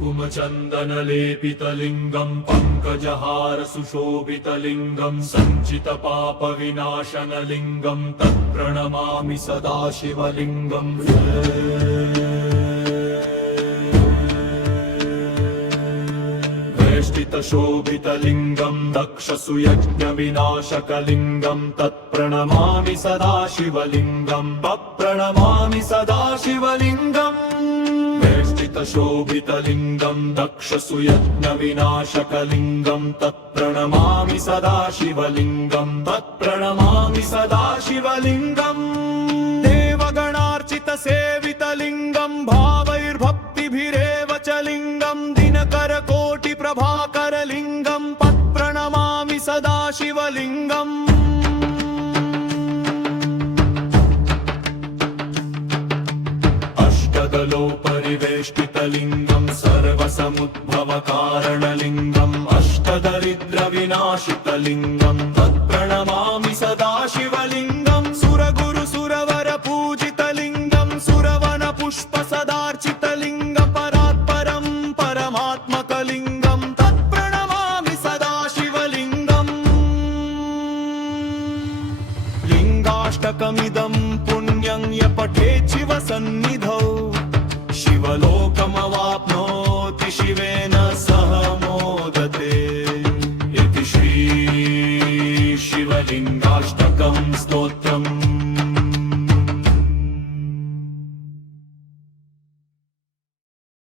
कुङ्कुमचन्दनलेपितलिङ्गं पङ्कजहार सुशोभितलिङ्गं सञ्चितपापविनाशनलिङ्गं तत्प्रणमामि सदाशिवलिङ्गम् वेष्टितशोभितलिङ्गं दक्षसुयज्ञविनाशकलिङ्गं तत्प्रणमामि सदाशिवलिङ्गं तत्प्रणमामि सदाशिवलिङ्गम् वेष्टितशोभितलिङ्गं दक्षसुयज्ञविनाशकलिङ्गं तत्प्रणमामि सदाशिवलिङ्गं तत्प्रणमामि सदाशिवलिङ्गम् देवगणार्चितसेवितलिङ्गं भावैर्भक्तिभिरेव च लिङ्गं दिनकरकोटिप्रभाकरलिङ्गं तत्प्रणमामि सदाशिवलिङ्गम् अष्टदलोपरिवेष्टितलिङ्गं सर्वसमुद्भवकारणलिङ्गम् अष्टदरिद्रविनाशितलिङ्गं तत्प्रणमामि सदाशिवलिङ्गं सुरगुरुसुरवरपूजितलिङ्गं सुरवनपुष्पसदार्चितलिङ्गं परात्परं परमात्मकलिङ्गं तत्प्रणमामि सदाशिवलिङ्गम् लिङ्गाष्टकमिदं पुण्यं य पठेत् शिवसन्निधौ शिवलोकमवाप्नोति शिवेन सह